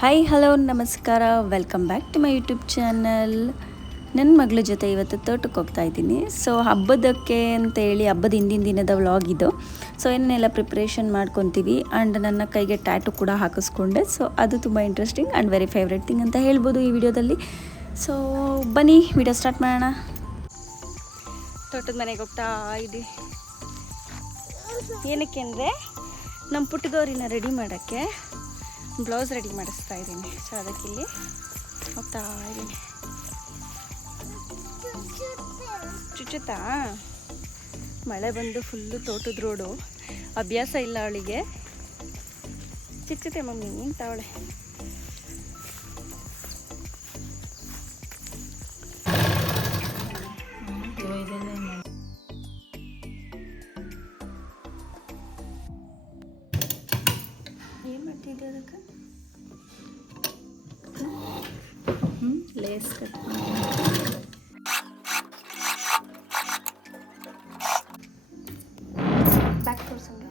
Hi hello ನಮಸ್ಕಾರ, welcome back to my YouTube channel. ನನ್ನ ಮಗಳ ಜೊತೆ ಇವತ್ತು ತೋಟಕ್ಕೆ ಹೋಗ್ತಾ ಇದ್ದೀನಿ. ಸೊ ಹಬ್ಬದಕ್ಕೆ ಅಂತೇಳಿ ಹಬ್ಬದ ಹಿಂದಿನ ದಿನದ ವ್ಲಾಗ್ ಇದು. ಸೊ ಏನೆಲ್ಲ ಪ್ರಿಪ್ರೇಷನ್ ಮಾಡ್ಕೊತೀವಿ ಆ್ಯಂಡ್ ನನ್ನ ಕೈಗೆ ಟ್ಯಾಟು ಕೂಡ ಹಾಕಿಸ್ಕೊಂಡೆ. ಸೊ ಅದು ತುಂಬ interesting and very favourite thing ಅಂತ ಹೇಳ್ಬೋದು ಈ ವಿಡಿಯೋದಲ್ಲಿ. ಸೊ ಬನ್ನಿ ವಿಡಿಯೋ ಸ್ಟಾರ್ಟ್ ಮಾಡೋಣ. ತೋಟದ ಮನೆಗೆ ಹೋಗ್ತಾ ಇದ್ದೀವಿ. ಏನಕ್ಕೆ ಅಂದರೆ ನಮ್ಮ ಪುಟ್ಟಗೌರಿನ ರೆಡಿ ಮಾಡೋಕ್ಕೆ ಬ್ಲೌಸ್ ರೆಡಿ ಮಾಡಿಸ್ತಾ ಇದ್ದೀನಿ. ಸೊ ಅದಕ್ಕಿಲ್ಲಿ ಹೋಗ್ತಾ ಇದ್ದೀನಿ. ಚುಚ್ಚುತ್ತಾ ಮಳೆ ಬಂದು ಫುಲ್ಲು ತೋಟದ ರೋಡು, ಅಭ್ಯಾಸ ಇಲ್ಲ ಅವಳಿಗೆ. ಚುಚ್ಚುತ್ತೆ ಮಮ್ಮಿ ಅಂತ ಅವಳೆ. ಏನು ಮಾಡ್ತಿದ್ದೆ ಅದಕ್ಕೆ? ಲೇಸ್ ಕಟ್ ಬ್ಯಾಕ್ ತೋರ್ಸಂಗೆ.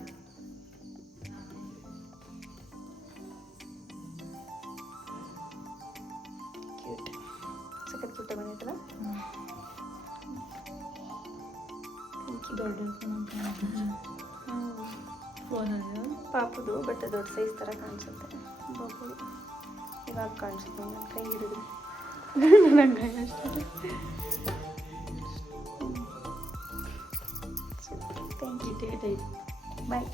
ಕ್ಯೂಟ್, ಸಖತ್ ಕ್ಯೂಟ್ ಬಂದಿತ್ತಲ್ಲ. ಪಾಪುದು ಬಟ್ ದೊಡ್ಡ ಸೈಜ್ ಥರ ಕಾಣಿಸುತ್ತೆ. ಬಾಬು ಇವಾಗ ಕಾಣಿಸುತ್ತೆ ನನ್ನ ಕೈ ಹಿಡಿದು. ಬಾಯ್.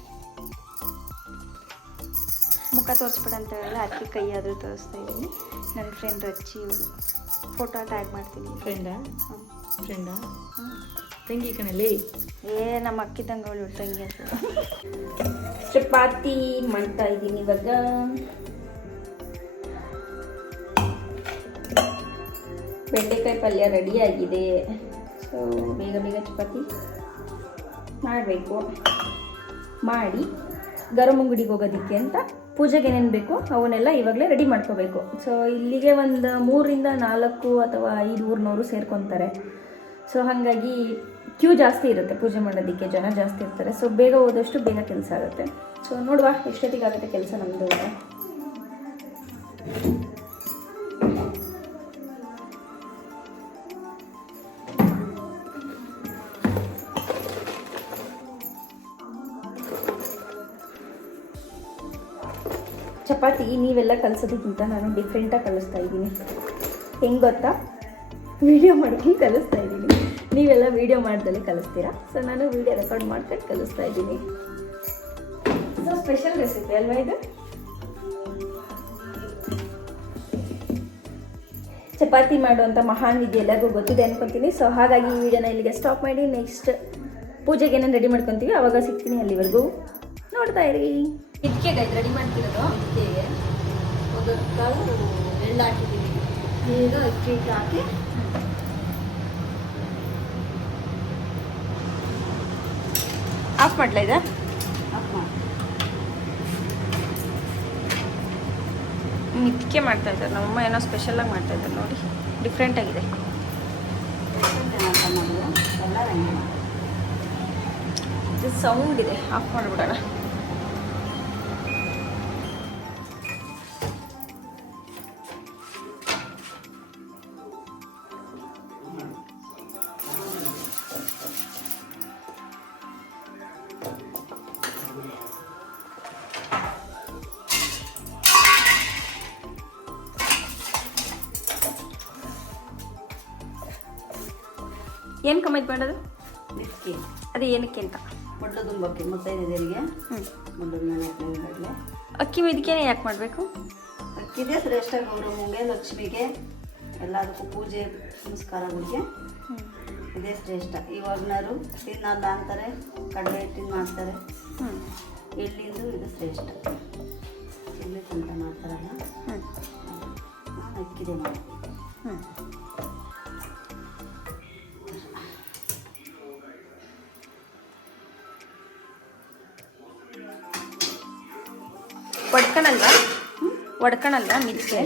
ಮುಖ ತೋರಿಸ್ಬಿಡ ಅಂತ ಹೇಳಲ್ಲ, ಅದಕ್ಕೆ ಕೈ ಆದರೂ ತೋರಿಸ್ತಾ ಇದ್ದೀನಿ. ನನ್ನ ಫ್ರೆಂಡ್ ರಚ್ಚಿ ಫೋಟೋ ಟ್ಯಾಗ್ ಮಾಡ್ತೀನಿ. ಫ್ರೆಂಡಾ? ತಂಗಿ ಕಣಲ್ಲಿ. ನಮ್ಮ ಅಕ್ಕಿದಂಗೆ ಅವಳು ತಂಗಿ ಅಂತ. ಚಪಾತಿ ಮಾಡ್ತಾ ಇದ್ದೀನಿ ಇವಾಗ. ಬೆಂಡೆಕಾಯಿ ಪಲ್ಯ ರೆಡಿ ಆಗಿದೆ. ಸೊ ಬೇಗ ಬೇಗ ಚಪಾತಿ ಮಾಡಬೇಕು. ಮಾಡಿ ಗರಮುಂಗುಡಿಗೆ ಹೋಗೋದಕ್ಕೆ ಅಂತ ಪೂಜೆಗೆ ಏನೇನು ಬೇಕು ಅವನ್ನೆಲ್ಲ ಇವಾಗಲೇ ರೆಡಿ ಮಾಡ್ಕೋಬೇಕು. ಸೊ ಇಲ್ಲಿಗೆ ಒಂದು 3ರಿಂದ 4 ಅಥವಾ 5 ಊರಿನವರು ಸೇರ್ಕೊತಾರೆ. ಸೊ ಹಾಗಾಗಿ ಕ್ಯೂ ಜಾಸ್ತಿ ಇರುತ್ತೆ ಪೂಜೆ ಮಾಡೋದಕ್ಕೆ, ಜನ ಜಾಸ್ತಿ ಇರ್ತಾರೆ. ಸೊ ಬೇಗ ಹೋದಷ್ಟು ಬೇಗ ಕೆಲಸ ಆಗುತ್ತೆ. ಸೊ ನೋಡುವ ಎಷ್ಟೊತ್ತಿಗೆ ಆಗುತ್ತೆ ಕೆಲಸ ನಮ್ಮದು. ಚಪಾತಿ ನೀವೆಲ್ಲ ಕಲಿಸೋದಕ್ಕಿಂತ ನಾನು ಡಿಫ್ರೆಂಟಾಗಿ ಕಲಿಸ್ತಾ ಇದ್ದೀನಿ. ಹೆಂಗೆ ಗೊತ್ತಾ? ವಿಡಿಯೋ ಮಾಡ್ಕೊಂಡು ಕಲಿಸ್ತಾ ಇದ್ದೀನಿ. ನೀವೆಲ್ಲ ವಿಡಿಯೋ ಮಾಡ್ದಲ್ಲೇ ಕಲಿಸ್ತೀರಾ. ಸೊ ನಾನು ವಿಡಿಯೋ ರೆಕಾರ್ಡ್ ಮಾಡ್ಕೊಂಡು ಕಲಿಸ್ತಾ ಇದ್ದೀನಿ. ಸೊ ಸ್ಪೆಷಲ್ ರೆಸಿಪಿ ಅಲ್ವಾ ಇದು? ಚಪಾತಿ ಮಾಡುವಂಥ ಮಹಾನ್ ವಿಧಿ ಎಲ್ಲರಿಗೂ ಗೊತ್ತಿದೆ ಅನ್ಕೊತೀನಿ. ಸೊ ಹಾಗಾಗಿ ಈ ವಿಡಿಯೋನ ಇಲ್ಲಿಗೆ ಸ್ಟಾಪ್ ಮಾಡಿ ನೆಕ್ಸ್ಟ್ ಪೂಜೆಗೆ ಏನೇನು ರೆಡಿ ಮಾಡ್ಕೊತೀವಿ ಆವಾಗ ಸಿಗ್ತೀನಿ. ಅಲ್ಲಿವರೆಗೂ ನೋಡ್ತಾ ಇರಿ. ಇದಕ್ಕೆ ಗೈದು ರೆಡಿ ಮಾಡ್ತಿರೋದು. ಇದಕ್ಕೆ ಒಂದು ಕಾಳು ಎಳ್ಳು ಹಾಕಿದ್ದೀವಿ. ಈಗ ಅಕ್ಕಿ ಹಿಟ್ಟು ಹಾಕಿ ಆಫ್ ಮಾಡಲ ಇದೆ. ಆಫ್ ಮಾಡಿ ಇದಕ್ಕೆ ಮಾಡ್ತಾ ಇದ್ದಾರೆ ನಮ್ಮಮ್ಮ. ಏನೋ ಸ್ಪೆಷಲಾಗಿ ಮಾಡ್ತಾ ಇದ್ದಾರೆ ನೋಡಿ, ಡಿಫ್ರೆಂಟಾಗಿದೆ. ಇದು ಸೌಂಡ್ ಇದೆ, ಆಫ್ ಮಾಡಿಬಿಡೋಣ. ಏನು ಕಮ್ಮಿ ಮಾಡೋದು? ಬಿಸ್ಕಿ ಅದು ಏನಕ್ಕೆ ಅಂತ ಮೊದಲು ತುಂಬಕ್ಕೆ ಮುತ್ತೈದೆಯರಿಗೆ ಮೊದಲು ನೆನೆ. ಅಕ್ಕಿ ಇದಕ್ಕೇನೆ ಯಾಕೆ ಮಾಡಬೇಕು? ಅಕ್ಕಿದೆ ಶ್ರೇಷ್ಠ. ಗೌರವನಿಗೆ, ಲಕ್ಷ್ಮಿಗೆ, ಎಲ್ಲದಕ್ಕೂ ಪೂಜೆ ಪುನಸ್ಕಾರಗಳಿಗೆ ಇದೇ ಶ್ರೇಷ್ಠ. ಇವಾಗನಾರು ತಿನ್ನಲ್ಲ ಅಂತಾರೆ, ಕಡಲೆ ಹಿಟ್ಟಿನ ಮಾಡ್ತಾರೆ. ಎಳ್ಳಿಂದು ಇದು ಶ್ರೇಷ್ಠ. ಎಳ್ಳಿ ಅಂತ ಮಾಡ್ತಾರಲ್ಲ, ಅಕ್ಕಿದೆ ಮಾಡಿ. ಒಡ್ಕಣಲ್ವಾ ಮಿದ್ಕೆ?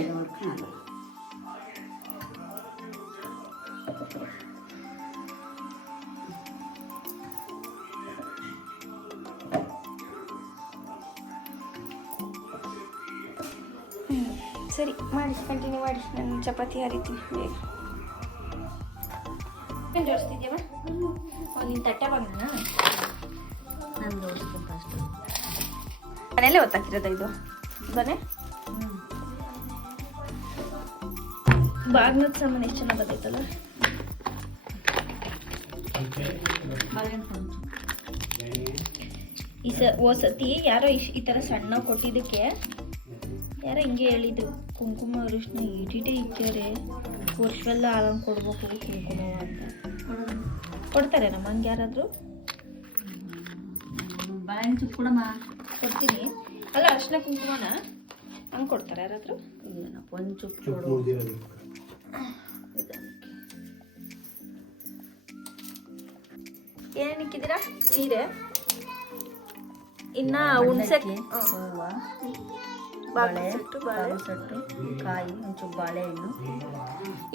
ಸರಿ ಮಾಡಿ ಕಂಟಿನ್ಯೂ ಮಾಡಿ. ನಾನು ಚಪಾತಿ ಹರಿತೀನಿ ಬೇಗ. ಏನು ಜೋಡಿಸ್ತಿದ್ಯವ? ನಿನ್ನ ತಟ್ಟೆ ಬಾಗೋಣ. ನಾನು ಜೋಡಿಸ್ತೀನಿ ಫಸ್ಟ್. ಮನೇಲೆ ಒತ್ತಾಕಿರೋದ ಇದು ಬನ್ನಿ. ಬಾಗ್ನದ ಸಾಮಾನು ಎಷ್ಟು ಚೆನ್ನಾಗಿ ಬರ್ತೈತಲ್ಲ. ಸತಿ ಯಾರೋ ಈ ಥರ ಸಣ್ಣ ಕೊಟ್ಟಿದ್ದಕ್ಕೆ ಯಾರೋ ಹಿಂಗೆ ಹೇಳಿದ್ರು, ಕುಂಕುಮ ಅರಿಶಿನ ಇಟ್ಟಿಟ್ಟೇ ಇಕ್ತಾರೆ, ವರ್ಷವೆಲ್ಲ ಹಾಲಂಗೆ ಕೊಡ್ಬೇಕು ಕುಂಕುಮ ಅಂತ. ಕೊಡ್ತಾರೆ ನಮ್ಮ ಹಂಗೆ ಯಾರಾದರೂ? ಬಾಳೆಹಣ್ಣು ಚುಪ್ ಕೊಡಮ್ಮ. ಕೊಡ್ತೀನಿ. ಅಲ್ಲ ಅರಿಶಿನ ಕುಂಕುಮನ ಹಂಗೆ ಕೊಡ್ತಾರೆ ಯಾರಾದರೂ? ಏನಪ್ಪ ಒಂದು ಚುಪ್ ಕೊಡು. ಏನೇನು ಇಕ್ಕಿದ್ದೀರಾ? ಸೀರೆ, ಇನ್ನ ಹುಣಸೆ ಹೂವು, ಬಾಳೆ ಸೆಟ್ಟು, ಕಾಯಿ, ಒಂಚೂರು ಬಾಳೆಹಣ್ಣು,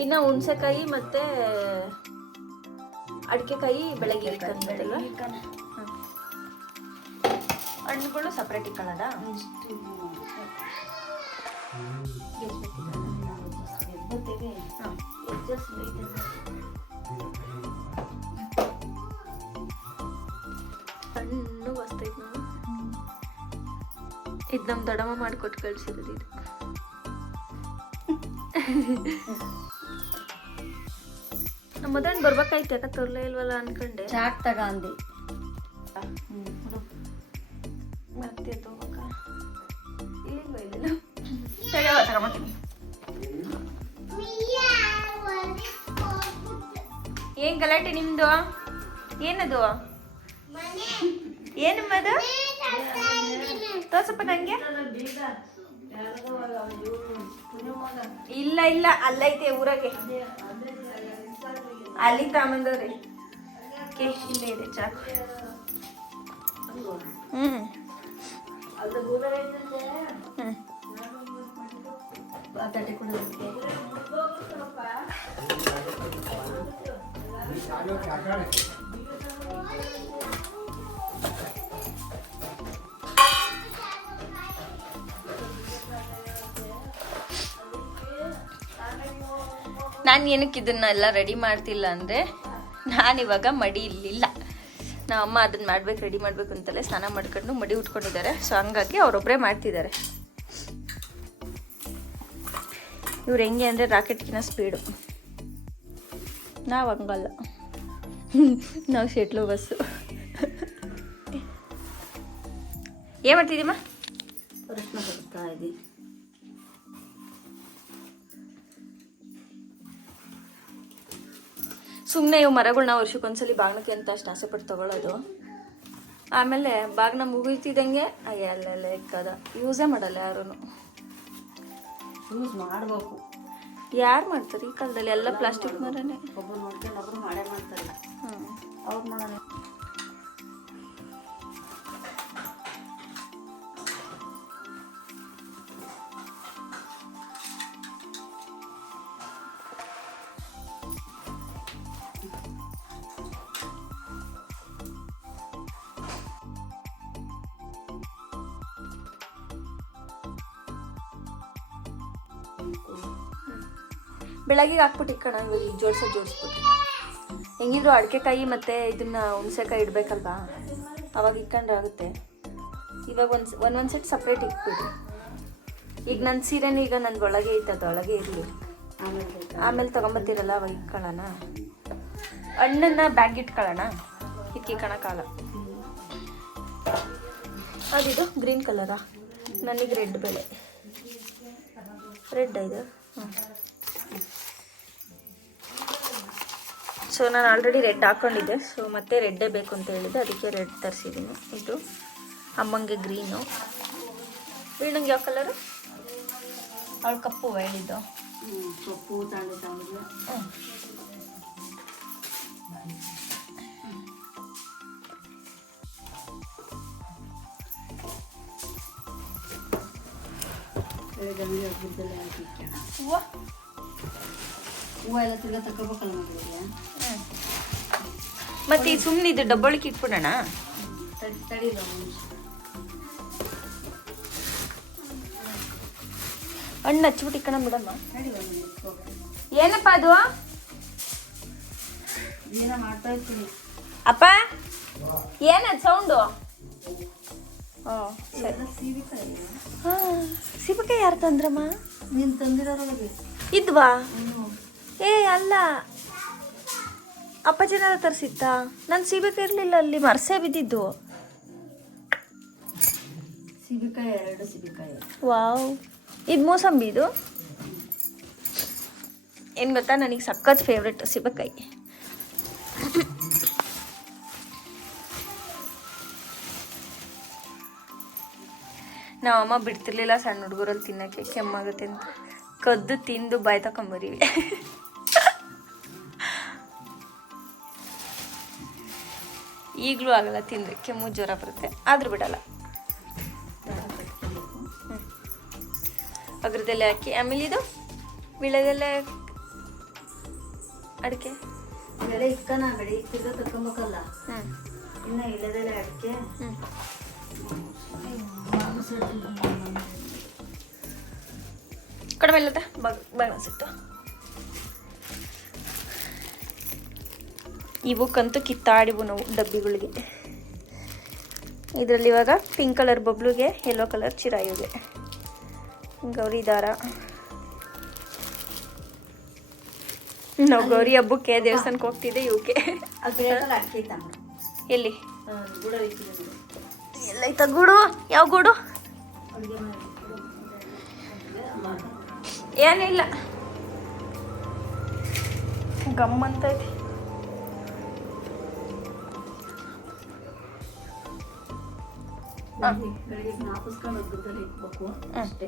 ಇನ್ನ ಹುಣಸೆಕಾಯಿ ಮತ್ತೆ ಅಡಿಕೆಕಾಯಿ ಬೆಳಗ್ಗೆ ಇಟ್ಕೊಂಡ್ಬಿಡಲ್ವ? ಹಣ್ಣುಗಳು ಸಪ್ರೇಟ್ ಇಟ್ಕೊಳ್ಳೋದ? ಹಣ್ಣು ಬಸ್ತೈತೆ ನಾವು. ಇದು ನಮ್ಮ ದೊಡ್ಡಮ್ಮ ಮಾಡಿಕೊಟ್ಟು ಕಳ್ಸಿರೋದು ಇದು. ನಮ್ಮ ಮದನ್ ಬರ್ಬೇಕಾಯ್ತು, ಯಾಕೆ ತರಲೇ ಇಲ್ವಲ್ಲ ಅನ್ಕೊಂಡೆ. ಚಾಟ್ ತಗೊಂಡು ಮತ್ತೆ ತಗೋಬೇಕ ಇಲ್ಲಿಂದ ಇಲ್ಲ ಸರಿ ತಗೊಂಬತ್ತೀನಿ. ಏನ್ ಗಲಾಟೆ ನಿಮ್ದು? ಏನದು? ಏನಮ್ಮದು? ತೋರ್ಸಪ್ಪ ನಂಗೆ. ಇಲ್ಲ ಇಲ್ಲ, ಅಲ್ಲೈತೆ ಊರಾಗೆ, ಅಲ್ಲಿ ತಗೊಂಬಂದವ್ರಿ. ಇಲ್ಲೇ ಇದೆ ಚಾಕು. ತಟ್ಟೆ ಕೂಡ ನಾನು ಏನಕ್ಕೆ ಇದನ್ನೆಲ್ಲ ರೆಡಿ ಮಾಡ್ತಿಲ್ಲ ಅಂದರೆ, ನಾನಿವಾಗ ಮಡಿ ಇಲ್ಲಿಲ್ಲ. ನಮ್ಮಮ್ಮ ಅದನ್ನ ಮಾಡ್ಬೇಕು, ರೆಡಿ ಮಾಡಬೇಕು ಅಂತಲೇ ಸ್ನಾನ ಮಾಡ್ಕೊಂಡು ಮಡಿ ಉಟ್ಕೊಂಡಿದ್ದಾರೆ. ಸೊ ಹಂಗಾಗಿ ಅವರೊಬ್ಬರೇ ಮಾಡ್ತಿದ್ದಾರೆ. ಇವ್ರು ಹೆಂಗೆ ಅಂದರೆ ರಾಕೆಟ್ಗಿನ ಸ್ಪೀಡು, ನಾವು ಹಂಗಲ್ಲ, ನಾವು ಶೆಟ್ಲು ಬಸ್ಸು. ಏನು ಮಾಡ್ತಿದ್ದೀಮ್ಮ? ಅರಿಶಿನ ಕೊಡ್ತಾ ಇದ್ದೀನಿ. ಸುಮ್ಮನೆ ಇವು ಮರಗಳನ್ನ ವರ್ಷಕ್ಕೊಂದ್ಸಲಿ ಬಾಗ್ನಕ್ಕೆ ಅಂತ ಅಷ್ಟು ಆಸೆಪಟ್ಟು ತೊಗೊಳ್ಳೋದು. ಆಮೇಲೆ ಬಾಗ್ನ ಮುಗಿತಿದ್ದಂಗೆ ಅಲ್ಲೆಲ್ಲ ಇಕ್ಕದ, ಯೂಸೇ ಮಾಡಲ್ಲ ಯಾರೂ. ಯೂಸ್ ಮಾಡಬೇಕು. ಯಾರು ಮಾಡ್ತಾರೆ ಈ ಕಾಲದಲ್ಲಿ? ಎಲ್ಲ ಪ್ಲಾಸ್ಟಿಕ್ ಮರನೇ. ಒಬ್ಬರು ನೋಡ್ಕೊಂಡು ಒಬ್ಬರು ಮಾಡೇ ಮಾಡ್ತಾರೆ. ಅವ್ರು ಮಾಡೋಣ. ಬೆಳಗ್ಗೆ ಹಾಕ್ಬಿಟ್ಟು ಇಕ್ಕಣ, ಇವಾಗ ಈಗ ಜೋಡಿಸ್ಬಿಟ್ಟು. ಹೆಂಗಿದ್ರು ಅಡಿಕೆಕಾಯಿ ಮತ್ತು ಇದನ್ನ ಹುಣಸೆಕಾಯಿ ಇಡಬೇಕಲ್ವಾ, ಅವಾಗ ಇಕ್ಕೊಂಡ್ರೆ ಆಗುತ್ತೆ. ಇವಾಗ ಒಂದೊಂದು ಸೆಟ್ ಸಪ್ರೇಟ್ ಇಕ್ಬಿಡಿ. ಈಗ ನನ್ನ ಸೀರೆನೂ ಈಗ ನಂದು ಒಳಗೆ ಐತದ, ಒಳಗೆ ಇರಲಿ. ಆಮೇಲೆ ತೊಗೊಂಬತ್ತೀರಲ್ಲ ಅವಾಗ ಇಕ್ಕೊಳ್ಳೋಣ. ಹಣ್ಣನ್ನು ಬ್ಯಾಗ್ ಇಟ್ಕೊಳ್ಳೋಣ, ಇಕ್ಕಿಕ್ಕಣಕ್ಕಾಗ. ಅದಿದು ಗ್ರೀನ್ ಕಲರಾ? ನನಗೆ ರೆಡ್ ಬೇಳೆ. ರೆಡ್ ಇದು. ಸೊ ನಾನು ಆಲ್ರೆಡಿ ರೆಡ್ ಹಾಕ್ಕೊಂಡಿದ್ದೆ. ಸೊ ಮತ್ತೆ ರೆಡ್ಡೇ ಬೇಕು ಅಂತ ಹೇಳಿದ್ದೆ, ಅದಕ್ಕೆ ರೆಡ್ ತರಿಸಿದ್ದೀನಿ. ಇದು ಅಮ್ಮಂಗೆ ಗ್ರೀನು. ವೀಣಂಗೆ ಯಾವ ಕಲರು? ಅವಳು ಕಪ್ಪು ಹೇಳಿದ್ದು. ಸೊಪ್ಪು ತಂದಿದ್ದು. ಹೂವು ಹೂವು ಎಲ್ಲ ತಿರ್ಗಾ ತಗೋಬೇಕಲ್ಲ ಮಕ್ಕಳಿಗೆ. ಮತ್ತೆ ಈ ಸುಮ್ಮನೆ ಇದು ಡಬ್ಬಳಿಕೆ ಇಟ್ಬಿಡೋಣ. ಹಣ್ಣು ಹಚ್ಬಿಟ್ಟು ಇಕ್ಕಣ ಬಿಡಮ್ಮ. ನಡಿ ಒಂದು ಹೋಗಿ ಏನಪ್ಪ ಅದು? ಏನೋ ಮಾಡ್ತಾ ಇರ್ತೀನಿ. ಅಪ್ಪ ಏನದು ಸೌಂಡು? ಎಲ್ಲ ಸೀಬೆಕಾಯಿ. ಹಾಂ, ಸೀಬೆಕಾಯಿ ಯಾರು ತಂದ್ರಮ್ಮ? ನೀನು ತಂದಿರೋರೊಳಗೆ ಇದ್ವಾ? ಏ ಅಲ್ಲ, ಅಪ್ಪಾಜಿನಾರ ತರಿಸಿತ್ತಾ? ನಾನು ಸೀಬೆಕಾಯಿ ಇರಲಿಲ್ಲ, ಅಲ್ಲಿ ಮರ್ಸೆ ಬಿದ್ದಿದ್ದು. ಸೀಬೆಕಾಯಿ 2 ಸೀಬೆಕಾಯಿ. ವಾವ್, ಇದು ಮೂಸಂಬಿ. ಇದು ಏನು ಗೊತ್ತಾ, ನನಗೆ ಸಖತ್ ಫೇವ್ರೆಟ್ ಸೀಬೆಕಾಯಿ. ನಾವಮ್ಮ ಬಿಡ್ತಿರ್ಲಿಲ್ಲ ಸಣ್ಣ ಹುಡುಗರಲ್ಲಿ ತಿನ್ನೋಕ್ಕೆ, ಕೆಮ್ಮಾಗುತ್ತೆ ಅಂತ ಕದ್ದು ತಿಂದು ಬಾಯ್ ತಕೊಂಬರಿವಿ. ಈಗಲೂ ಆಗಲ್ಲ ತಿಂದರೆ, ಕೆಮ್ಮು ಜ್ವರ ಬರುತ್ತೆ, ಆದರೂ ಬಿಡಲ್ಲ. ಅಗ್ರದೆಲೆ ಹಾಕಿ ಆಮೇಲೆ ಇದು ವಿಳೆದೆಲೆ ಅಡಿಕೆ ಬೆಳೆ ಇಕ್ಕನ ಬೆಳೆ ಇಕ್ಕಿದ್ರೆ ತಕೊಂಬೇಕಲ್ಲ. ಇನ್ನು ಇಲ್ಲದೆಲ್ಲ ಅಡಿಕೆ ಕಡಿಮೆ ಇಲ್ಲದ ಬಗ್ಸಿಟ್ಟು ಇವಕ್ಕಂತೂ ಕಿತ್ತಾಡಿವು ನಾವು ಡಬ್ಬಿಗಳಿಗೆ. ಇದರಲ್ಲಿ ಇವಾಗ ಪಿಂಕ್ ಕಲರ್ ಬಬ್ಲುಗೆ, ಯೆಲ್ಲೋ ಕಲರ್ ಚಿರಾಯುಗೆ, ಗೌರಿ ದಾರ. ನಾವು ಗೌರಿ ಹಬ್ಬಕ್ಕೆ ದೇವಸ್ಥಾನಕ್ಕೆ ಹೋಗ್ತಿದ್ದೆ ಇವಕ್ಕೆ. ಎಲ್ಲಿ ಎಲ್ಲೈತ ಗೂಡು? ಯಾವ ಗೂಡು? ಏನಿಲ್ಲ, ಗಮ್ಮಂತೈತಿ. ನಾಪಿಸ್ಕೊಂಡು ಒಗ್ಗದಲ್ಲಿ ಇಕ್ಬೇಕು ಅಷ್ಟೇ.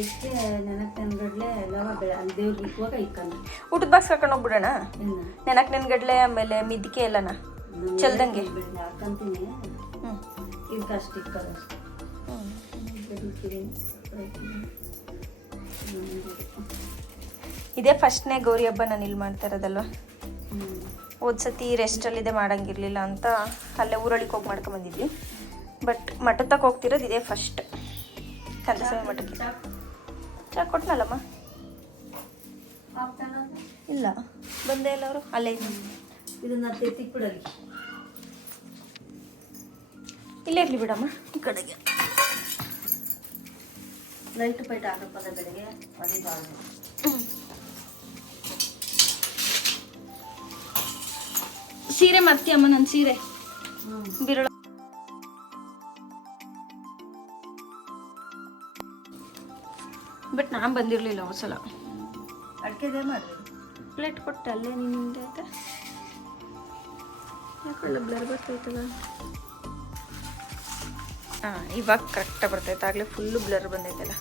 ಇಷ್ಟೇ ನೆನಕ್ಕೆ ನೆನ್ಗಡ್ಲೆ ಎಲ್ಲವ ಅಲ್ಲಿ ದೇವ್ರಿಗೆ ಇಕ್ಕುವಾಗ ಇಕ್ಕಲ್ಲ. ಊಟದ ಬಾಕ್ಸ್ ಹಾಕೊಂಡು ಹೋಗ್ಬಿಡೋಣ. ನೆನಕ್ಕೆ ನೆನ್ಗಡ್ಲೆ ಆಮೇಲೆ ಮಿದ್ಕೆ ಎಲ್ಲನ ಚಲ್ದಂಗೆ ಹಾಕಂತೀನಿ. ಇದಕ್ಕೆ ಅಷ್ಟು ಇಕ್ಕಲ್ಲ ಅಷ್ಟೇ. ಇದೇ ಫಸ್ಟ್ನೇ ಗೌರಿ ಹಬ್ಬ ನಾನು ಇಲ್ಲಿ ಮಾಡ್ತಾ ಇರೋದಲ್ವ. ಹೋದ್ಸತಿ ರೆಸ್ಟಲ್ಲಿದೆ ಮಾಡಂಗಿರ್ಲಿಲ್ಲ ಅಂತ ಅಲ್ಲೇ ಊರೊಳಗೆ ಹೋಗಿ ಮಾಡ್ಕೊಂಬಂದಿದ್ವಿ. ಬಟ್ ಮಠಕ್ಕೆ ಹೋಗ್ತಿರೋದು ಇದೇ ಫಸ್ಟ್. ಕಂದಸ್ವಾಮಿ ಮಠಕ್ಕೆ ಚಾ ಕೊಟ್ಟನಲ್ಲಮ್ಮ? ಇಲ್ಲ, ಬಂದೇ ಇಲ್ಲ ಅವರು. ಅಲ್ಲೇ ಇದನ್ನ ತೆತ್ತಿಕ್ ಬಿಡಲಿ. ಇಲ್ಲೇ ಇರಲಿ ಬಿಡಮ್ಮ. ಈ ಕಡೆಗೆ ಲೈಟ್ ಪೈಟ್ ಹಾಕಪ್ಪಲ್ಲ ಬೆಳಗ್ಗೆ ಅದೇ ಬಾಳ. ಸೀರೆ ಮಾಡ್ತೀಯ ಅಮ್ಮ? ನನ್ನ ಸೀರೆ ಬಿರಳ ಬಟ್ ನಾನು ಬಂದಿರಲಿಲ್ಲ ಒಂದ್ಸಲ. ಅಡ್ಕೆದೇ ಮಾಡಿ ಪ್ಲೇಟ್ ಕೊಟ್ಟೆ ಅಲ್ಲೇ ನಿಂದೆ ಆಯ್ತಾ? ಯಾಕಲ್ಲ ಬ್ಲರ್ ಬರ್ತೈತಲ್ಲ? ಹಾಂ, ಇವಾಗ ಕರೆಕ್ಟಾಗಿ ಬರ್ತೈತೆ. ಆಗಲೇ ಫುಲ್ಲು ಬ್ಲರ್ ಬಂದೈತಲ್ಲ.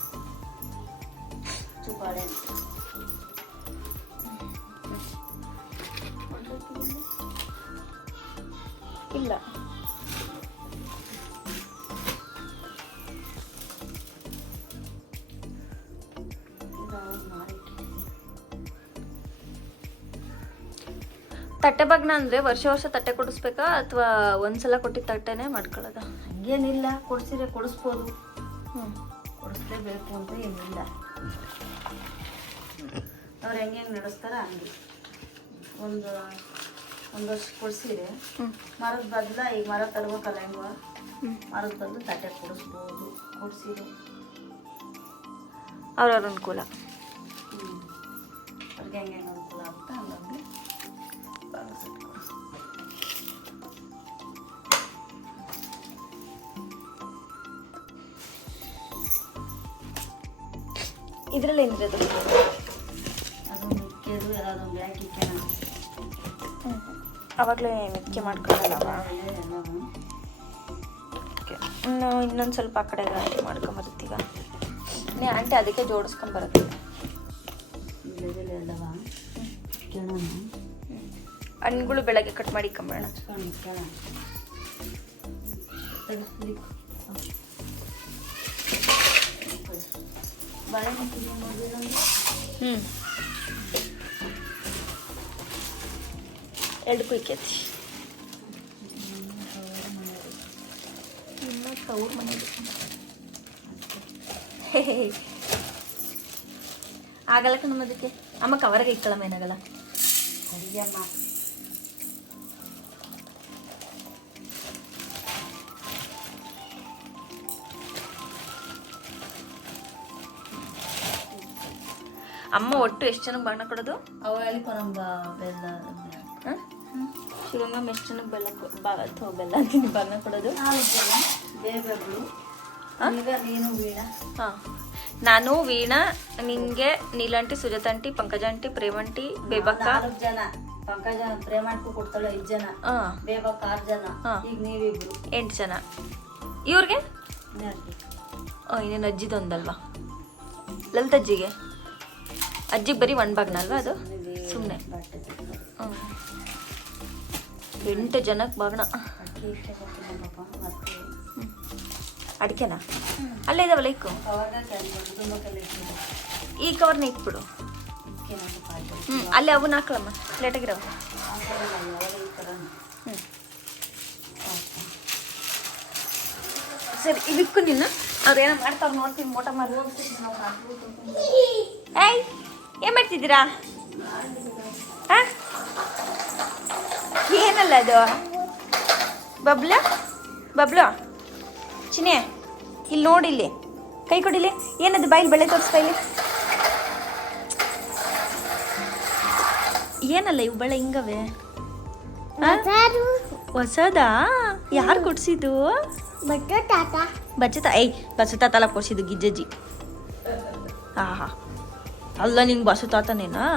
ಚುಪಾಳೆ ಇಲ್ಲ, ತಟ್ಟೆ ಬಗ್ನ ಅಂದರೆ ವರ್ಷ ವರ್ಷ ತಟ್ಟೆ ಕೊಡಿಸ್ಬೇಕಾ ಅಥವಾ ಒಂದ್ಸಲ ಕೊಟ್ಟಿದ್ದ ತಟ್ಟೆನೇ ಮಾಡ್ಕೊಳ್ಳೋದ? ಹಂಗೇನಿಲ್ಲ, ಕೊಡಿಸಿದ್ರೆ ಕೊಡಿಸ್ಬೋದು. ಕೊಡಿಸ್ಲೇಬೇಕು ಅಂತ ಏನಿಲ್ಲ. ಅವ್ರು ಹೆಂಗೆ ನಡೆಸ್ತಾರ ಹಂಗೆ. ಒಂದು ವರ್ಷ ಕೊಡಿಸಿದ್ರೆ ಮರದ ಬದಲ ಈಗ ಮರ ತರ್ಬೇಕಲ್ಲ, ಹೆಂಗ ಮರದ ಬದಲು ತಟ್ಟೆ ಕೊಡಿಸ್ಬೋದು. ಕೊಡಿಸಿದ್ರು ಅವ್ರವ್ರ ಅನುಕೂಲ. ಅವ್ರಿಗೆ ಹೆಂಗೆ ಅನುಕೂಲ ಆಗುತ್ತೆ ಹಂಗಾಗಿ ಇದರಲ್ಲಿ ಏನಿರೋದು? ಅದೊಂದು ಇಕ್ಕೆದು ಯಾವುದೊಂದು ಬ್ಯಾಗ್ ಇಕ್ಕೆನ. ಅವಾಗಲೇ ಮಿಕ್ಕೆ ಮಾಡ್ಕೊಳ್ಳಲ್ಲವ. ಇನ್ನು ಇನ್ನೊಂದು ಸ್ವಲ್ಪ ಆ ಕಡೆ ಮಾಡ್ಕೊಂಬರುತ್ತೀಗ. ನೀ ಆಂಟಿ ಅದಕ್ಕೆ ಜೋಡಿಸ್ಕೊಂಬರುತ್ತೆ. ಹಣ್ಣುಗಳು ಬೆಳಗ್ಗೆ ಕಟ್ ಮಾಡಿ ಕಂಬೇಡ. ಎರಡು ಕುಯ್ಕೈತಿ. ನಿಮ್ಮ ತವ್ರ ಮನೆಯಲ್ಲಿ ಆಗಲ್ಲ ಕಣಮ್ಮ ಅದಕ್ಕೆ ಅಮ್ಮ ಕವರ್ಗೆ ಇಕ್ಕಳಮ್ಮ ಏನಾಗಲ್ಲ. ಅಡಿಗೆಮ್ಮ ಅಮ್ಮ ಒಟ್ಟು ಎಷ್ಟು ಜನಕ್ಕೆ ಬಾಣ ಕೊಡೋದು? ಅವ ಹೇಳಿಕೊನಂಬ ಬೆಲ್ಲ ಶಿವಮ್ಮ ಎಷ್ಟು ಜನಕ್ಕೆ ಬೆಲ್ಲ ಅಂತೀನಿ ಬಾಣ ಕೊಡೋದು? 4 ಜನ. ಬೇಬೆಗಳು ಈಗ ನೀನು ವೀಣಾ. ಹಾಂ, ನಾನು ವೀಣಾ, ನಿಂಗೆ ನೀಲಂಟಿ, ಸುಜಾತಾಂಟಿ, ಪಂಕಜಾಂಟಿ, ಪ್ರೇಮಂಟಿ, ಬೇಬಕ್ಕ 4 ಜನ. ಪಂಕಜ ಪ್ರೇಮಂಟು ಕೊಡ್ತಾಳೆ 5 ಜನ. ಬೇಬಕ್ಕ 6 ಜನ. ಈಗ ನೀವಿಬ್ರು 8 ಜನ. ಇವ್ರಿಗೆ ಇನ್ಯಾರ್ಗೆ? ಇನ್ನೇನು ಅಜ್ಜಿದೊಂದಲ್ವಾ? ಲಲಿತಜ್ಜಿಗೆ ಅಜ್ಜಿಗೆ ಬರೀ 1 ಬಾಗ್ನ ಅಲ್ವಾ ಅದು? ಸುಮ್ಮನೆ ಬಟ್ಟೆ ತೆಗ್ದು. 8 ಜನಕ್ಕೆ ಬಾಗ್ನ. ಅಕ್ಕಿ ಇಟ್ಟೆ ಕೊಡ್ತೀನಪ್ಪ ಮತ್ತೆ. ಅಡಿಕೆನಾ ಅಲ್ಲೇ ಇದಾವಲ್ಲ ಇಕ್ಕು. ಅವಾಗ ತುಂಬ ಕಲೆ ಇಟ್ಟಿದೆ. ಈ ಕವರ್ನ ಇಟ್ಬಿಡು. ಅಲ್ಲಿ ಅವನ್ನ ಹಾಕ್ಲಮ್ಮ ಪ್ಲೇಟಾಗಿರವ. ಸರಿ ಇದಕ್ಕೂ ನಿನ್ನ ಅವ್ರೇನೋ ಮಾಡ್ತಾವ್ ನೋಡ್ತೀನಿ. ಮೋಟ ಮಾಡಿ ಏಯ್ ಏನು ಮಾಡ್ತಿದ್ದೀರಾ? ಏನಲ್ಲ ಅದು? ಬಬ್ಲು ಬಬ್ಲು ಚಿನ್ನೆ ಇಲ್ಲಿ ನೋಡಿಲ್ಲಿ, ಕೈ ಕೊಡಿಲಿ. ಏನದು ಬಾಯಿಲಿ ಬೆಳೆ ತೋರಿಸ್ತಾ ಇಲ್ಲಿ? ಏನಲ್ಲ ಇವು ಬಳೆ ಹಿಂಗವೆ? ಹೊಸದಾ? ಯಾರು ಕೊಡ್ಸಿದ್ದು? ಬಚ್ಚ ಏಯ್ ಬಸ್ಸು ತಾತಲ್ಲ ಕೊಡ್ಸಿದ್ದು, ಗಿಜ್ಜಜ್ಜಿ. ಹಾ ಅಲ್ಲ ನಿಂಗೆ ಬಸ್ಸು ತಾತನೇನಾ?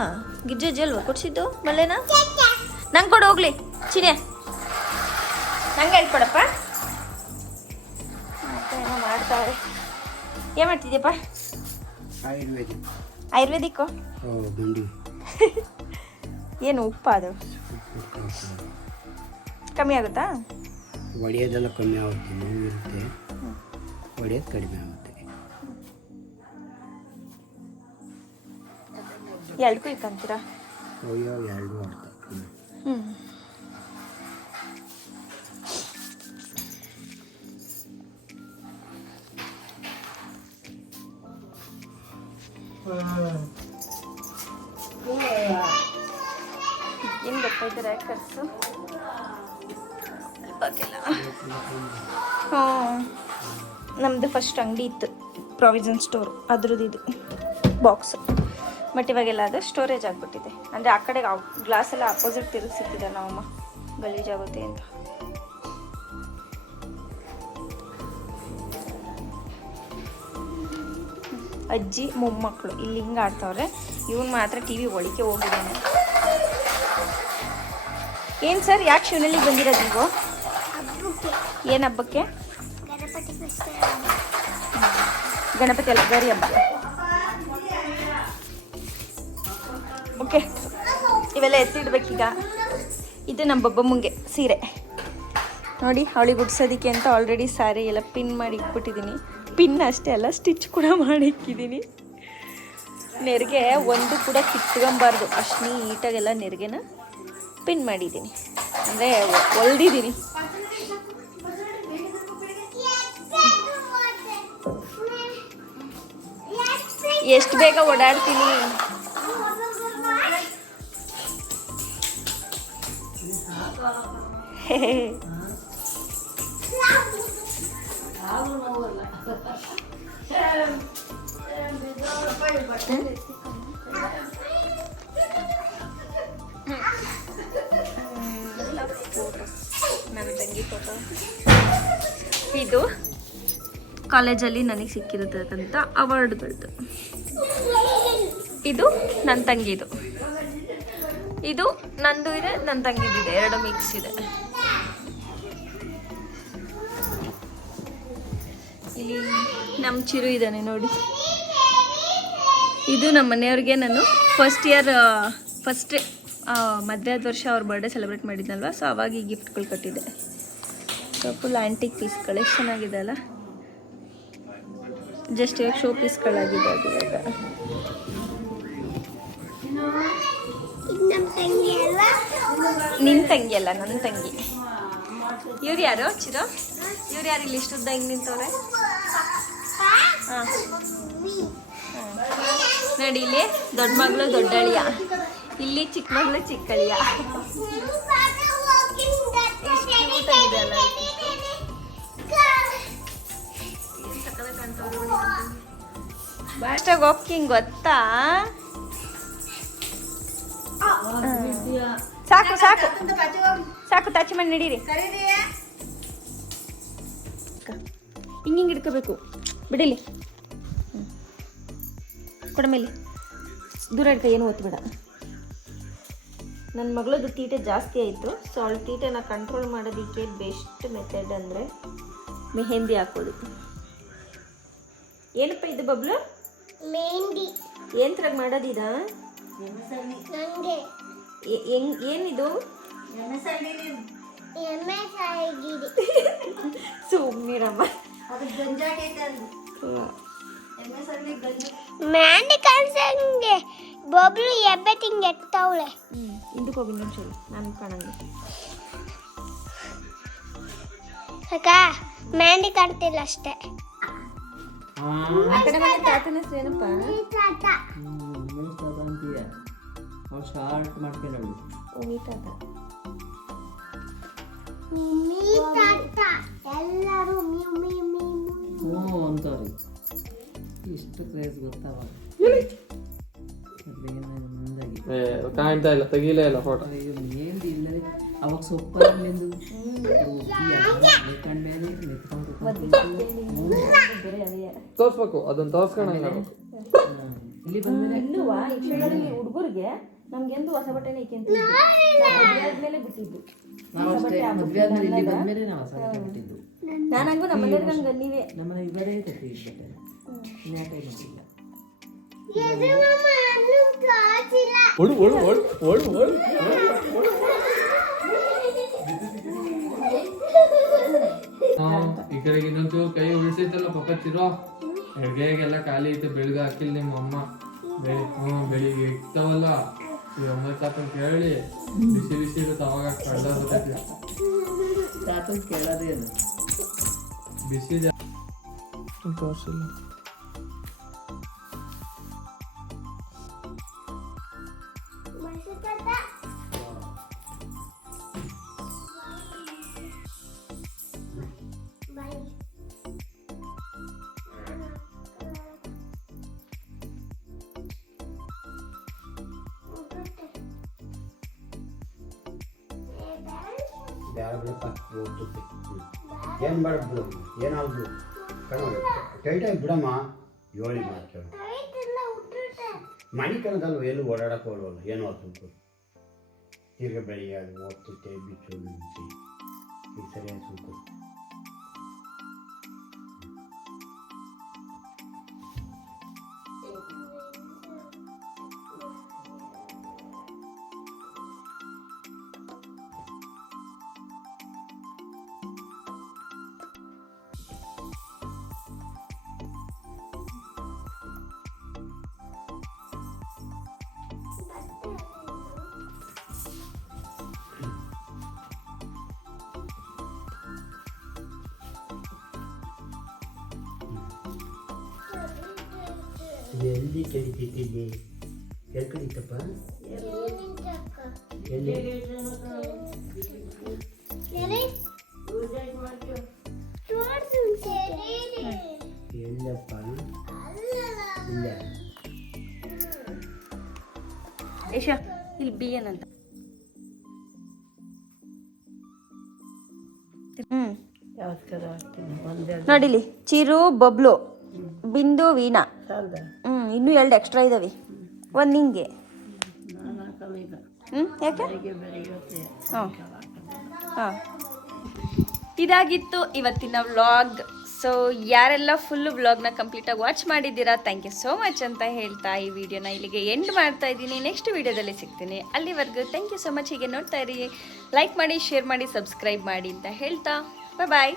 ಗಿಜ್ಜಜ್ಜಿ ಅಲ್ವಾ ಕೊಡ್ಸಿದ್ದು ಬಳೆನಾ? ನಂಗೆ ಕೊಡು ಹೋಗ್ಲಿ ಚಿನ್ನೆ, ನಂಗೆ ಹೇಳ್ಕೊಡಪ್ಪ. ಏನೋ ಮಾಡ್ತಾವ್ರೆ. ಏನು ಮಾಡ್ತಿದ್ಯಪ್ಪ? ಆಯುರ್ವೇದಿಕ್ಕು ಏನು ಉಪ್ಪ ಅದು ಕಮ್ಮಿ ಆಗುತ್ತಾ? ಒಡೆಯೋದೆಲ್ಲ ಕಮ್ಮಿ ಆಗುತ್ತೆ, ನೋವು ಇರುತ್ತೆ, ಒಡೆಯೋದು ಕಡಿಮೆ ಆಗುತ್ತೆ. ಎರಡಕ್ಕೂ ಇಕ್ಕಂತೀರಾ? ಅಯ್ಯೋ 2 ಆಡ್ತಾ. ಏನು ಗೊತ್ತಾಯ್ತಾರೆ ಖರ್ಚು ನಮ್ಮದು ಫಸ್ಟ್ ಅಂಗಡಿ ಇತ್ತು, ಪ್ರಾವಿಷನ್ ಸ್ಟೋರ್, ಅದ್ರದ್ದು ಇದು ಬಾಕ್ಸ್. ಬಟ್ ಇವಾಗೆಲ್ಲ ಅದು ಸ್ಟೋರೇಜ್ ಆಗಿಬಿಟ್ಟಿದೆ. ಅಂದರೆ ಆ ಕಡೆ ಗ್ಲಾಸ್ ಎಲ್ಲ ಅಪೋಸಿಟ್ ತಿರುಗಿಸಿಟ್ಟಿದೆ ನಮ್ಮಮ್ಮ, ಗಲೀಜಾಗುತ್ತೆ ಅಂತ. ಅಜ್ಜಿ ಮೊಮ್ಮಕ್ಕಳು ಇಲ್ಲಿ ಹಿಂಗೆ ಆಡ್ತಾವ್ರೆ. ಇವನು ಮಾತ್ರ ಟಿ ವಿ ಒಳಗೆ ಹೋಗಿದ್ದಾನೆ. ಏನು ಸರ್, ಯಾಕೆ ಶಿವನಲ್ಲಿಗೆ ಬಂದಿರೋದು ನೀವು? ಏನು ಹಬ್ಬಕ್ಕೆ? ಗಣಪತಿ ಅಲ್ಲ, ಗರಿ ಹಬ್ಬ. ಓಕೆ, ಇವೆಲ್ಲ ಎತ್ತಿಡ್ಬೇಕೀಗ. ಇದು ನಮ್ಮ ಬಬ್ಬಮ್ಮಂಗೆ ಸೀರೆ ನೋಡಿ, ಅವಳಿಗೆ ಉಡ್ಸೋದಕ್ಕೆ ಅಂತ ಆಲ್ರೆಡಿ ಸ್ಯಾರಿ ಎಲ್ಲ ಪಿನ್ ಮಾಡಿ ಇಟ್ಬಿಟ್ಟಿದ್ದೀನಿ. ಪಿನ್ ಅಷ್ಟೇ ಅಲ್ಲ, ಸ್ಟಿಚ್ ಕೂಡ ಮಾಡಿ ಇಕ್ಕಿದ್ದೀನಿ. ನೆರಿಗೆ ಒಂದು ಕೂಡ ಕಿತ್ಕೊಂಬಾರ್ದು, ಅಷ್ಟು ನೀಟಾಗೆಲ್ಲ ನೆರಿಗೆನ ಪಿನ್ ಮಾಡಿದ್ದೀನಿ, ಅಂದರೆ ಹೊಲ್ದಿದ್ದೀನಿ. ಎಷ್ಟು ಬೇಗ ಓಡಾಡ್ತೀನಿ. ನನ್ನ ತಂಗಿ ಫೋಟೋ ಇದು ಕಾಲೇಜಲ್ಲಿ ನನಗೆ ಸಿಕ್ಕಿರತಕ್ಕಂಥ ಅವಾರ್ಡ್ಗಳದ್ದು. ಇದು ನನ್ನ ತಂಗಿದು, ಇದು ನಂದು ಇದೆ, ನನ್ನ ತಂಗಿದಿದೆ, 2 ಮಿಕ್ಸ್ ಇದೆ. ಇಲ್ಲಿ ನಮ್ಮ ಚಿರು ಇದ್ದಾನೆ ನೋಡಿ. ಇದು ನಮ್ಮ ಮನೆಯವ್ರಿಗೆ ನಾನು ಫಸ್ಟ್ ಮದುವೆ ಆದ ವರ್ಷ ಅವ್ರ ಬರ್ಡೇ ಸೆಲೆಬ್ರೇಟ್ ಮಾಡಿದ್ನಲ್ವ, ಸೊ ಅವಾಗ ಈ ಗಿಫ್ಟ್ಗಳು ಕಟ್ಟಿದ್ದೆ. ಸೊ ಫುಲ್ ಆ್ಯಂಟಿಕ್ ಪೀಸ್ಗಳು ಎಷ್ಟು ಚೆನ್ನಾಗಿದೆ ಅಲ್ಲ. ಜಸ್ಟ್ ಇವಾಗ ಶೋ ಪೀಸ್ಗಳಾಗಿದೆ ಅದು ಇವಾಗ. ನಿನ್ನ ತಂಗಿ ಅಲ್ಲ, ನನ್ನ ತಂಗಿ. ಇವ್ರು ಯಾರು ಚಿರೋ? ಇವ್ರು ಯಾರು ಇಲ್ಲಿ ಇಷ್ಟುದ್ದ ಹಿಂಗೆ ನಿಂತವ್ರೆ? ಹಾಂ, ನೋಡಿ ಇಲ್ಲಿ ದೊಡ್ಡ ಮಗಳು ದೊಡ್ಡಳಿಯ, ಇಲ್ಲಿ ಚಿಕ್ಕ ಮಗಳು ಚಿಕ್ಕಳಿಯ. ಅಷ್ಟಾಗ ಹೋಗ್ಕಿಂಗ್ ಗೊತ್ತಾ? ಸಾಕು ಸಾಕು ಸಾಕು, ತಾಚಿ ಮಾಡಿ ನಡೀರಿ. ಹಿಂಗೆ ಹಿಡ್ಕೋಬೇಕು, ಬಿಡಿಲಿ ಕೊಡ ಮೇಲೆ ದೂರ ಹಿಡ್ಕ, ಏನು ಓದ್ಬೇಡ. ನನ್ನ ಮಗಳದ್ದು ತೀಟೆ ಜಾಸ್ತಿ ಆಯಿತು. ಸೊ ಅವಳ ತೀಟೆನ ಕಂಟ್ರೋಲ್ ಮಾಡೋದಕ್ಕೆ ಬೆಸ್ಟ್ ಮೆಥಡ್ ಅಂದರೆ ಮೆಹಂದಿ ಹಾಕೋದು. ಏನಪ್ಪ ಇದು ಬಬ್ಲು? ಮೆಹಂದಿ ಏನ್ರಾಗ ಮಾಡೋದಿದ? ನಂಗೆ ಏನಿದು? ಸುಮ್ಮನಿರಮ್ಮ. ಮ್ಯಾಂಡಿ ಕಾಣಿಸಂಗೆ ಬಬ್ಲು ಎಬ್ಬೆಟಿಂಗ್ ಎತ್ತವಳೆ. ಹಿಂದಕ್ಕೆ ಹೋಗಿ ನಿಮಿಷ, ನಾನು ಕಾಣಂಗೆ. ಅಕ್ಕ ಮ್ಯಾಂಡಿ ಕಾಣ್ತಿಲ್ಲ ಅಷ್ಟೇ. ಆ ಕಡೆ ಮನೆ ತಾತನ ಹೆಸರು ಏನಪ್ಪ? ಸ್ಟಾರ್ಟ್ ಮಾಡ್ಕೊಂಡು ಉಮಿ ತಾತ. ಎಲ್ಲರೂ ಅಂತಾರೆ. ಇಷ್ಟು ಕ್ರೇಜ್ ಗೊತ್ತಾವಾಗ ಕಾಣ್ತಾ ಇಲ್ಲ, ತೆಗಿಲೇ ಇಲ್ಲ ಫೋಟೋ. ಮೆಹಂದಿ ಇಲ್ಲದೆ ಅವಾಗ ಸೊಪ್ಪಲ್ಲಿಂದು ತೋರ್ಸ್ಬೇಕು, ಅದನ್ನ ತೋರ್ಸ್ಕೊಂಡಂಗ ಇಲ್ಲಿ ಬಂದ್ಮೇಲೆ ಇಲ್ಲುವ ಈ ಹುಡುಗರಿಗೆ ನಮ್ಗೆಂದು ಹೊಸ ಬಟ್ಟೆನೇ ಆದ್ಮೇಲೆ ಬಿಟ್ಟಿದ್ದು. ನಾವು ಅಷ್ಟೇ ಮದುವೆ ಆದ್ಮೇಲೆ ಇಲ್ಲಿ ಬಂದ್ಮೇಲೆ ನಾವು ಹೊಸ ಬಟ್ಟೆ ಬಿಟ್ಟಿದ್ದು. ನಾನು ಹಂಗು ನಮ್ಮ ಮನೆಯವ್ರಿಗೆ ಹಂಗ ನೀವೇ ನಮ್ಮನೆ ಇವರೇ ತಪ್ಪಿ ಬಟ್ಟೆ ನ್ಯಾಟೇ ಮಾಡಿಲ್ಲ. ಒಳು ಒಳು ಒಳು ಒಳು ಒಳು ಈ ಕಡೆಗೆ ಇನ್ನೊಂದು ಕೈ ಉಳಿಸೈತಲ್ಲ ಪಕ್ಕತ್ತಿರೋ ಎಡ್ಗೆಗೆಲ್ಲ ಖಾಲಿ ಐತೆ. ಬೆಳಗ್ಗೆ ಹಾಕಿಲ್ಲ ನಿಮ್ಮ ಅಮ್ಮ. ಬೆಳಿಗ್ಗೆ ಇಕ್ತಾವಲ್ಲ ಅಮ್ಮ ತಾತನ್ ಕೇಳಿ ಬಿಸಿ ಬಿಸಿ ಇರುತ್ತೆ, ಅವಾಗ ಕಳ್ದ ಬರ್ತೈತಿ. ತಾತನ್ ಕೇಳೋದೇನು ಬಿಸಿ ತೋರ್ಸಿಲ್ಲ. ಏನು ಬೇಡ ಬಿಡು, ಏನಾದ್ರು ಟೈಟಾಗಿ ಬಿಡಮ್ಮ. ಏಳಿ ಮಾಡ್ತೇವೆ ಮನೆ ಕಣದಲ್ವ, ಎಲ್ಲೂ ಓಡಾಡಕ್ಕೆ ಹೋಗಲ್ಲ. ಏನೋ ಅದು ತಿರ್ಗ ಬೆಳಿಗ್ಗೆ ಅದು ಓದ್ತೈತೆ ಬಿಚ್ಚು ಬಿಚ್ಚಿ ಈಗ ಸರಿಯಾಗಿ ಸುಂಕು. ಎಲ್ಲಿ ಕಡಿತೈತಿ? ಎಲ್ಲಿ ಕಡಿತಪ್ಪ? ಎಲ್ಲಿ ಎಲ್ಲಪ್ಪ? ಇಲ್ಲ ಯಶ ಇಲ್ಲಿ ಬಿ ಏನಂತ. ನೋಡಿಲಿ, ಚಿರು ಬಬ್ಲು ಬಿಂದು ವೀಣಾ. ಇನ್ನೂ 2 ಎಕ್ಸ್ಟ್ರಾ ಇದಾವೆ. ಒಂದು ನಿಂಗೆ. ಯಾಕೆ? ಹಾಂ ಹಾಂ, ಇದಾಗಿತ್ತು ಇವತ್ತಿನ ವ್ಲಾಗ್. ಸೊ ಯಾರೆಲ್ಲ ಫುಲ್ಲು ವ್ಲಾಗ್ನ ಕಂಪ್ಲೀಟಾಗಿ ವಾಚ್ ಮಾಡಿದ್ದೀರಾ, ಥ್ಯಾಂಕ್ ಯು ಸೋ ಮಚ್ ಅಂತ ಹೇಳ್ತಾ ಈ ವಿಡಿಯೋನ ಇಲ್ಲಿಗೆ ಎಂಡ್ ಮಾಡ್ತಾ ಇದ್ದೀನಿ. ನೆಕ್ಸ್ಟ್ ವಿಡಿಯೋದಲ್ಲಿ ಸಿಗ್ತೀನಿ. ಅಲ್ಲಿವರೆಗೂ ಥ್ಯಾಂಕ್ ಯು ಸೊ ಮಚ್. ಹೀಗೆ ನೋಡ್ತಾ ಇರಿ, ಲೈಕ್ ಮಾಡಿ, ಶೇರ್ ಮಾಡಿ, ಸಬ್ಸ್ಕ್ರೈಬ್ ಮಾಡಿ ಅಂತ ಹೇಳ್ತಾ ಬಾಯ್.